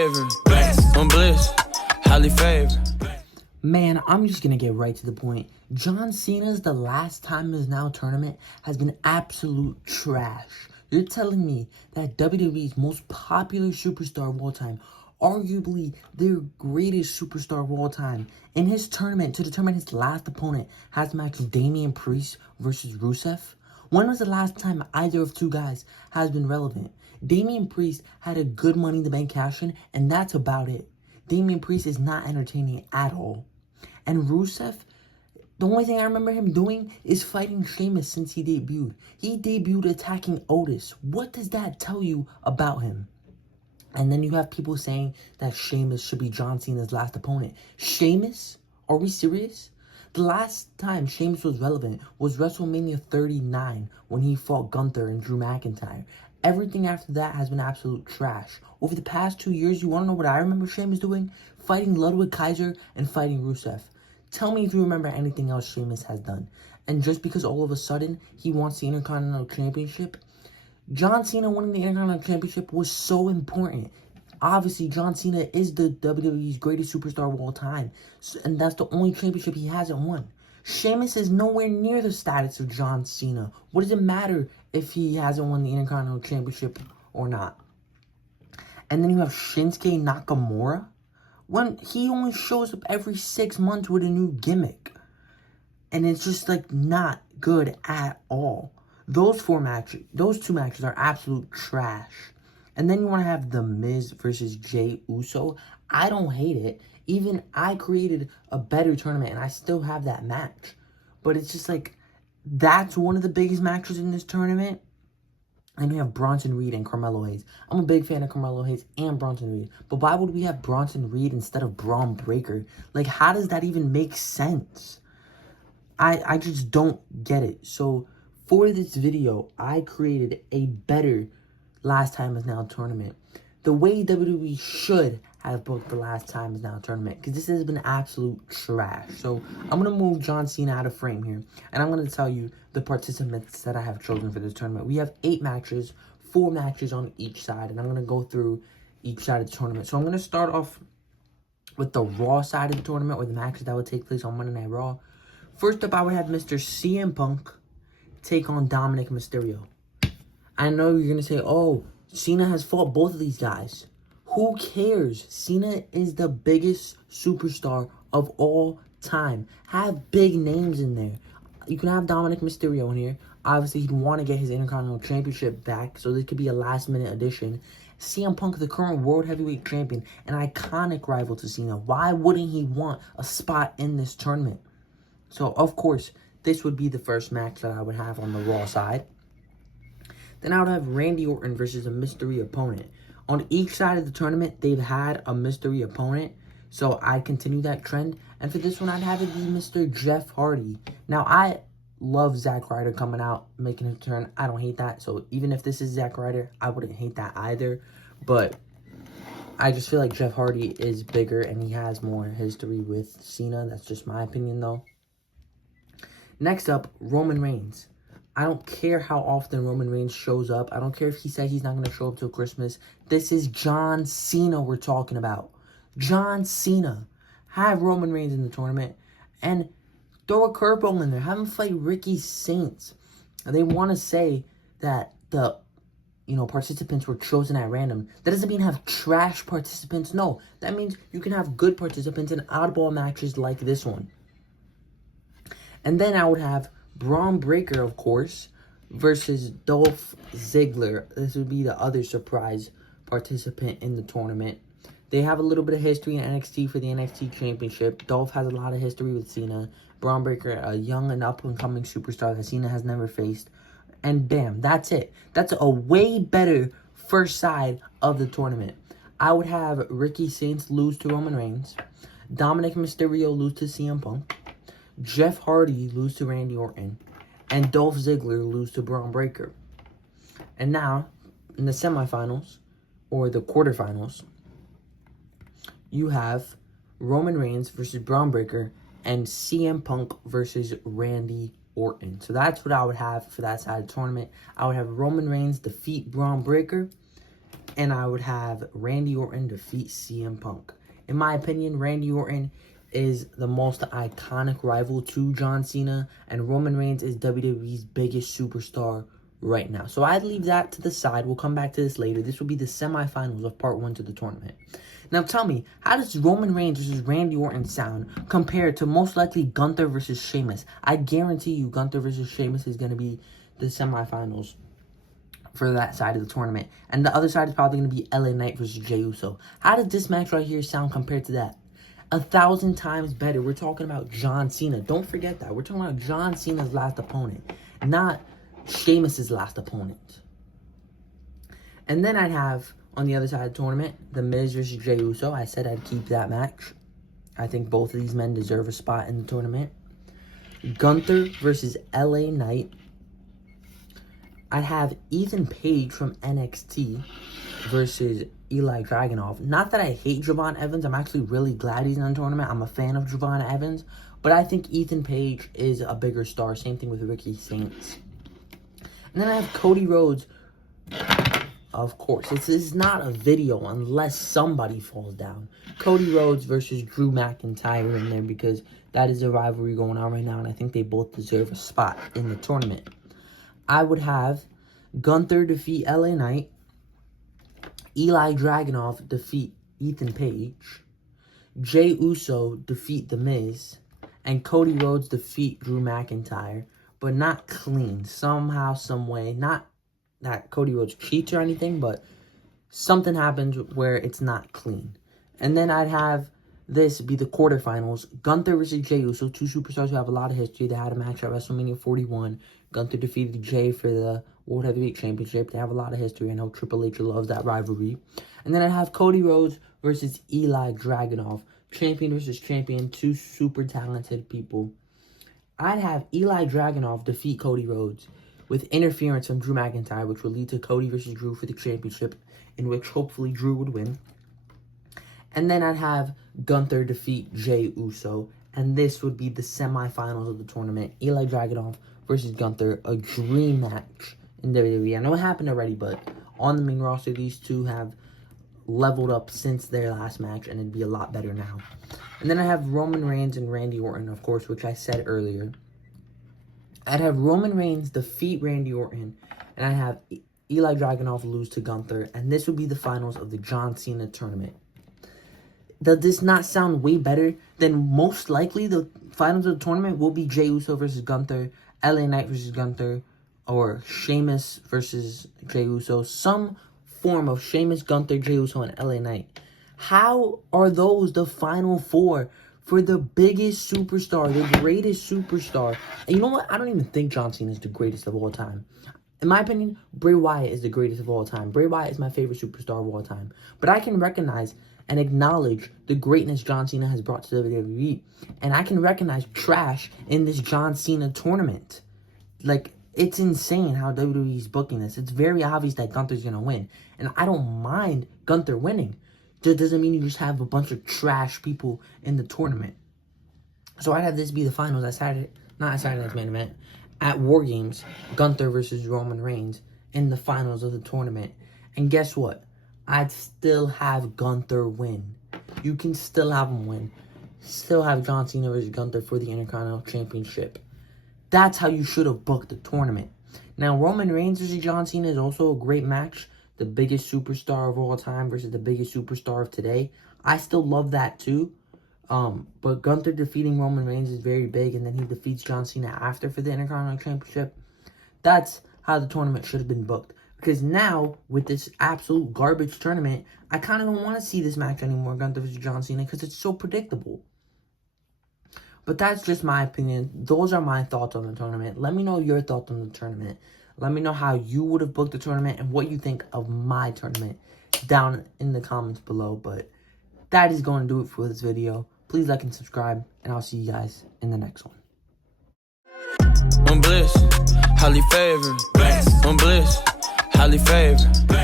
favorite. I'm bliss, highly favored. Man, I'm just gonna get right to the point. John Cena's The Last Time Is Now tournament has been absolute trash. You're telling me that WWE's most popular superstar of all time, arguably their greatest superstar of all time, in his tournament to determine his last opponent has matched Damian Priest versus Rusev? When was the last time either of two guys has been relevant? Damian Priest had a good Money in the Bank cash-in, and that's about it. Damian Priest is not entertaining at all. And Rusev, the only thing I remember him doing is fighting Sheamus since he debuted. He debuted attacking Otis. What does that tell you about him? And then you have people saying that Sheamus should be John Cena's last opponent. Sheamus? Are we serious? The last time Sheamus was relevant was WrestleMania 39 when he fought Gunther and Drew McIntyre. Everything after that has been absolute trash. Over the past 2 years, you want to know what I remember Sheamus doing? Fighting Ludwig Kaiser and fighting Rusev. Tell me if you remember anything else Sheamus has done. And just because all of a sudden he wants the Intercontinental Championship, John Cena winning the Intercontinental Championship was so important. Obviously, John Cena is the WWE's greatest superstar of all time. And that's the only championship he hasn't won. Sheamus is nowhere near the status of John Cena. What does it matter if he hasn't won the Intercontinental Championship or not? And then you have Shinsuke Nakamura, when he only shows up every 6 months with a new gimmick. And it's just like not good at all. Those two matches are absolute trash. And then you want to have The Miz versus Jey Uso. I don't hate it. Even I created a better tournament and I still have that match. But it's just like, that's one of the biggest matches in this tournament. And we have Bronson Reed and Carmelo Hayes. I'm a big fan of Carmelo Hayes and Bronson Reed. But why would we have Bronson Reed instead of Braun Breaker? Like, how does that even make sense? I just don't get it. So, for this video, I created a better Last Time Is Now tournament. The way WWE should have booked the Last Time Is Now tournament. Because this has been absolute trash. So, I'm going to move John Cena out of frame here. And I'm going to tell you the participants that I have chosen for this tournament. We have 8 matches, 4 matches on each side. And I'm going to go through each side of the tournament. So, I'm going to start off with the Raw side of the tournament, or the matches that would take place on Monday Night Raw. First up, I would have Mr. CM Punk take on Dominic Mysterio. I know you're going to say, oh, Cena has fought both of these guys. Who cares? Cena is the biggest superstar of all time. Have big names in there. You can have Dominic Mysterio in here. Obviously, he'd want to get his Intercontinental Championship back, so this could be a last-minute addition. CM Punk, the current World Heavyweight Champion, an iconic rival to Cena. Why wouldn't he want a spot in this tournament? So, of course, this would be the first match that I would have on the Raw side. Then I would have Randy Orton versus a mystery opponent. On each side of the tournament, they've had a mystery opponent. So, I continue that trend. And for this one, I'd have it be Mr. Jeff Hardy. Now, I love Zack Ryder coming out, making a turn. I don't hate that. So, even if this is Zack Ryder, I wouldn't hate that either. But I just feel like Jeff Hardy is bigger and he has more history with Cena. That's just my opinion, though. Next up, Roman Reigns. I don't care how often Roman Reigns shows up. I don't care if he said he's not going to show up till Christmas. This is John Cena we're talking about. John Cena. Have Roman Reigns in the tournament. And throw a curveball in there. Have him fight Ricky Saints. And they want to say that the participants were chosen at random. That doesn't mean have trash participants. No. That means you can have good participants in oddball matches like this one. And then I would have Braun Breaker, of course, versus Dolph Ziggler. This would be the other surprise participant in the tournament. They have a little bit of history in NXT for the NXT Championship. Dolph has a lot of history with Cena. Braun Breaker, a young and up-and-coming superstar that Cena has never faced. And bam, that's it. That's a way better first side of the tournament. I would have Ricky Saints lose to Roman Reigns. Dominic Mysterio lose to CM Punk. Jeff Hardy lose to Randy Orton, and Dolph Ziggler lose to Braun Breaker. And now, in the semifinals, or the quarterfinals, you have Roman Reigns versus Braun Breaker, and CM Punk versus Randy Orton. So that's what I would have for that side of the tournament. I would have Roman Reigns defeat Braun Breaker, And I would have Randy Orton defeat CM Punk. In my opinion, Randy Orton is the most iconic rival to John Cena, and Roman Reigns is WWE's biggest superstar right now. So I'd leave that to the side. We'll come back to this later. This will be the semifinals of part 1 to the tournament. Now tell me, how does Roman Reigns versus Randy Orton sound compared to most likely Gunther versus Sheamus? I guarantee you Gunther versus Sheamus is going to be the semifinals for that side of the tournament. And the other side is probably going to be LA Knight versus Jey Uso. How does this match right here sound compared to that? 1,000 times better. We're talking about John Cena. Don't forget that. We're talking about John Cena's last opponent, not Sheamus's last opponent. And then I'd have, on the other side of the tournament, The Miz versus Jey Uso. I said I'd keep that match. I think both of these men deserve a spot in the tournament. Gunther versus LA Knight. I'd have Ethan Page from NXT versus Eli Dragunov. Not that I hate Javon Evans. I'm actually really glad he's in the tournament. I'm a fan of Javon Evans. But I think Ethan Page is a bigger star. Same thing with Ricky Saints. And then I have Cody Rhodes. Of course, this is not a video unless somebody falls down. Cody Rhodes versus Drew McIntyre in there because that is a rivalry going on right now. And I think they both deserve a spot in the tournament. I would have Gunther defeat LA Knight, Eli Dragunov defeat Ethan Page, Jey Uso defeat The Miz, and Cody Rhodes defeat Drew McIntyre, but not clean. Somehow, some way, not that Cody Rhodes cheats or anything, but something happens where it's not clean. And then I'd have this be the quarterfinals. Gunther versus Jey Uso, two superstars who have a lot of history. They had a match at WrestleMania 41. Gunther defeated Jey for the World Heavyweight Championship. They have a lot of history. I know Triple H loves that rivalry. And then I'd have Cody Rhodes versus Eli Dragunov. Champion versus champion. Two super talented people. I'd have Eli Dragunov defeat Cody Rhodes with interference from Drew McIntyre, which will lead to Cody versus Drew for the championship, in which hopefully Drew would win. And then I'd have Gunther defeat Jey Uso. And this would be the semifinals of the tournament. Eli Dragunov versus Gunther. A dream match in WWE. I know it happened already, but on the main roster, these two have leveled up since their last match. And it'd be a lot better now. And then I have Roman Reigns and Randy Orton, of course, which I said earlier. I'd have Roman Reigns defeat Randy Orton. And I'd have Eli Dragunov lose to Gunther. And this would be the finals of the John Cena tournament. Does this not sound way better than most likely the finals of the tournament will be Jey Uso versus Gunther, LA Knight versus Gunther, or Sheamus versus Jey Uso? Some form of Sheamus, Gunther, Jey Uso, and LA Knight. How are those the final four for the biggest superstar, the greatest superstar? And you know what? I don't even think John Cena is the greatest of all time. In my opinion, Bray Wyatt is the greatest of all time. Bray Wyatt is my favorite superstar of all time. But I can recognize and acknowledge the greatness John Cena has brought to WWE. And I can recognize trash in this John Cena tournament. Like, it's insane how WWE is booking this. It's very obvious that Gunther's going to win. And I don't mind Gunther winning. That doesn't mean you just have a bunch of trash people in the tournament. So I'd have this be the finals at Saturday, not at Saturday Night's Main Event, at War Games, Gunther versus Roman Reigns in the finals of the tournament. And guess what? I'd still have Gunther win. You can still have him win. Still have John Cena versus Gunther for the Intercontinental Championship. That's how you should have booked the tournament. Now, Roman Reigns versus John Cena is also a great match. The biggest superstar of all time versus the biggest superstar of today. I still love that too. But Gunther defeating Roman Reigns is very big, and then he defeats John Cena after for the Intercontinental Championship. That's how the tournament should have been booked. Because now, with this absolute garbage tournament, I kind of don't want to see this match anymore, Gunther versus John Cena, because it's so predictable. But that's just my opinion. Those are my thoughts on the tournament. Let me know your thoughts on the tournament. Let me know how you would have booked the tournament and what you think of my tournament down in the comments below. But that is going to do it for this video. Please like and subscribe, and I'll see you guys in the next one. I'm bliss, highly favored. I'm bliss, highly favored.